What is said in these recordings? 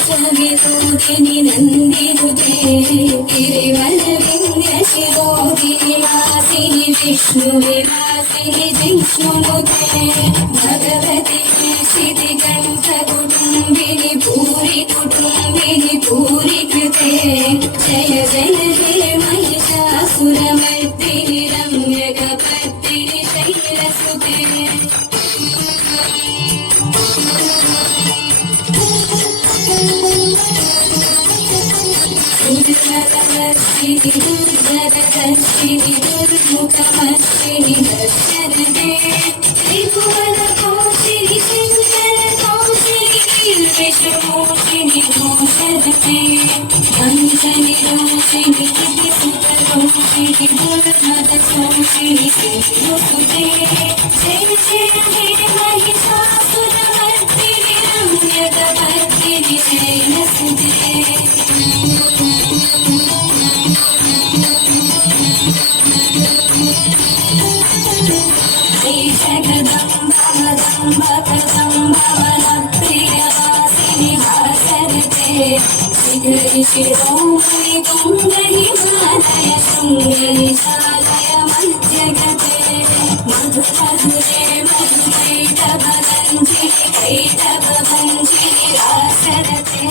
विश्वविरोधिनि नन्दिनुते गिरिवरविन्द्यशिरोधिनि वासिनि विष्णुविलासिनि जिष्णुनुते भगवति शितिकण्ठकुटुम्बिनि भूरि कुटुम्बिनि भूरि कृते जय जय हे महिषासुरमर्दिनि रम्यकपर्दिनि शैलसुते दुर्गदर्शिनि दुर्गदर्शिनि दुर्मुखमर्शिनि दर्शनते त्रिभुवनतोषिनि शङ्करतोषिनि गिरिविषमोषिनि मोषरते हंसनिरोषिनि गिरिसुततोषिनि दुर्मदशोषिनि सिन्धुसुते जय जय हे महिषासुरमर्दिनि रम्यकपर्दिनि शैलसुते शिरोमणि कुण्डलिमालय शृङ्गनिशालय मध्यगते मधुमधुरे मधुकैटभगञ्जिनि कैटभभञ्जिनि रासरते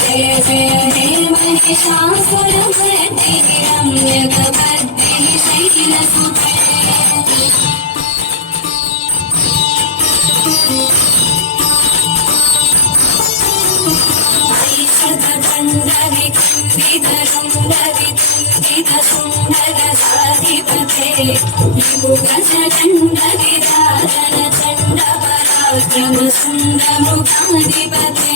जय जय हे महिषासुरमर्दिनि रम्यकपर्दिनि शैलसुते विकुण्डविकुण्डितशृङ्गविकुण्डितसुन्दरसाधिपते विभुगजगण्डविराजन चण्डपराक्रमसुन्दरमुखाधिपते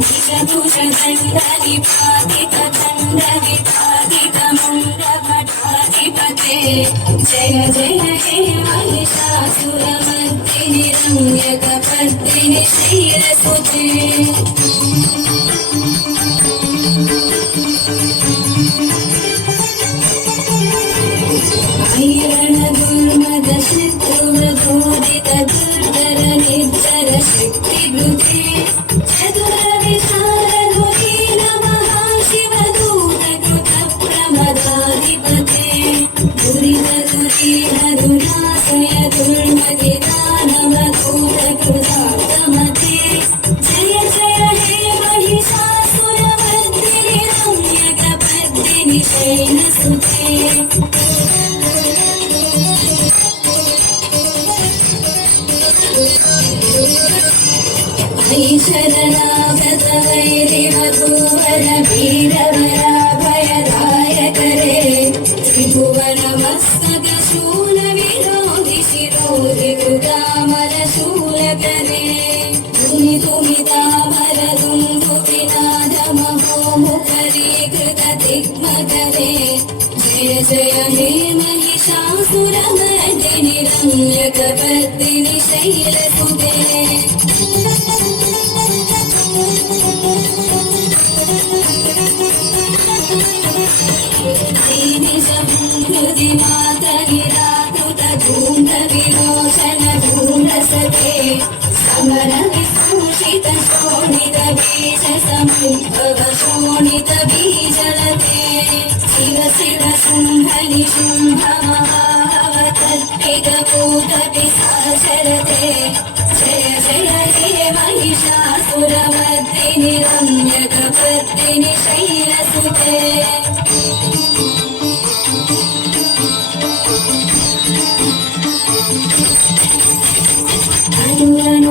निजभुजदण्डविपादितदण्डविपादितमुण्डभटाधिपते जय जय हे महिषासुरमर्दिनि रम्यकपर्दिनि शैलसुते ऐरणदुर्मद शत्रुवधूरित दुर्धर निर्जर शक्तिभृते चतुरविशालधुरीन महाशिवदूतकृत प्रमदाधिपते दुरितदुरीन दुरासय दुर्मदिदानवधूतकृताप्तमते जय जय हे महिषासुरमर्दिनि रम्यकपर्दिनि शैलसुते शरणागत वैरिवधूवर वीरवराभयदायकरे त्रिभुवनमस्तक शूल विरोधि शिरोधि कृतामर शूलकरे धुनि धुमितामर दुन्दुभिनाद महोमुखरीकृत दिग्मकरे जय जय हे महिषासुरमर्दिनि रम्यकपर्दिनि शैलसुते हृदि मातगिराकृत धूम्रविलोचन धूम्रसते समर विभूषित शोणित बीज समुद्भव शोणित बीजलते शिव शिव शुम्भ निशुम्भ महावतर्पित भूत पिशाचरते जय जय हे महिषासुरमर्दिनि रम्यकपर्दिनि शैलसुते संगरण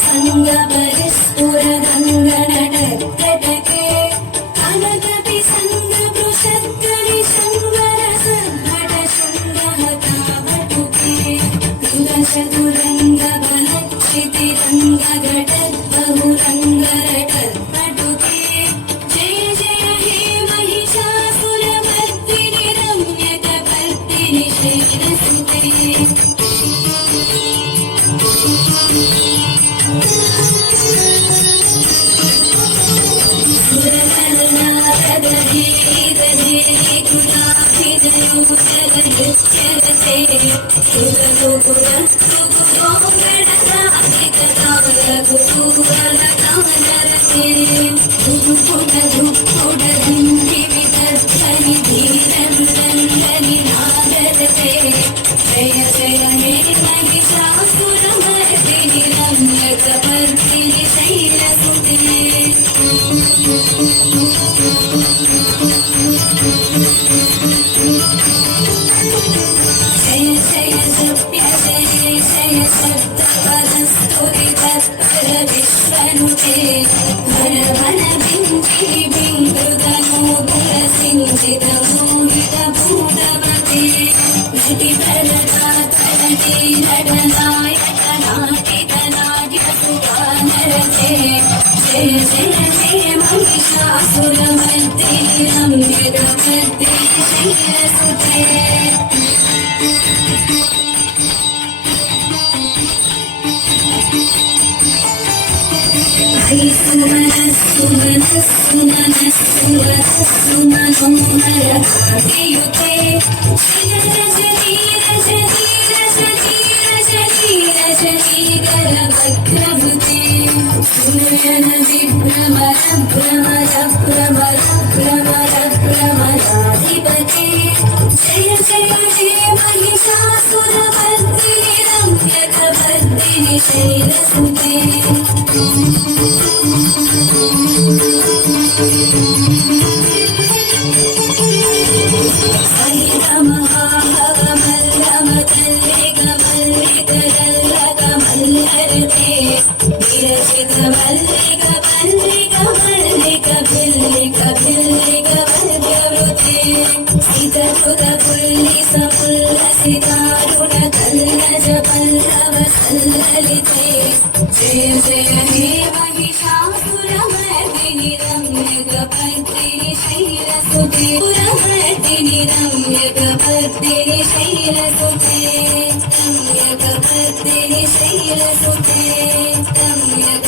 संग परिस्फुर गंगन टटके अनगपि संग वृषद्गणि शंकर सद्भट शुंग हतावटुके दुदश दुरंग बलक्षिति रंग घटत बहुरंग रटत पटुके जय जय हे महिषासुरमर्दिनि रम्यकपर्दिनि शैलसुते ಕ್ಷರತೆ ಕುಲಲು ಕುಲತ್ತು ಗೋಗಡರಾಧಿಕ ಕಾಲ ಕುತೂಹಲ ಕಾನರತೆ ದುಪ್ಪುಡ ದುಪ್ಪುಡ ದಿಂಡಿ ವಿದರ್ಶನಿ ಧೀರಂದನಿ ನಾಗರತೆ ಜಯ ಜಯ ಹೇ महिषासुरमर्दिनि रम्यकपर्दिनि शैलसुते जय जय जप्य जय जय शब्दपदस्तुतितत्पर विश्वनुते हर हर बिञ्जिनि बिम्बृतनोदुरसिञ्चितमोहितभूतवते नटितरदातरणे नटनायकनाटितनाट्यसुवानरते जय जय जय महिषासुरमर्दिनि रम्यकपर्दिनि शैलसुते सुमनसुमनसुमनसुमनोहरभाग्ययुते रजनीगरवक्त्रभृते सुनयन विभ्रमर भ्रमर भ्रमर भ्रमर भ्रमराधिपते जय जय जय महिषासुरमर्दिनि रम्यकपर्दिनि शैलसुते मल्लिकमल्लिकमल्लिकरल्लकमल्लिकरल्लकमल्लरते विरचितमल्लिकमल्लिकमल्लिकमल्लिकमल्लिकमल्लिकवृते सितसुतपुल्लिसपुल्लसितारुणतल्लजपल्लवसल्ललिते जय जय हे महिषासुरमर्दिनि रम्यकपर्दिनि शैलसुते पुरमर्दिनि रम्यकपर्दिनि शैलसुते रम्यकपर्दिनि शैलसुते रम्यक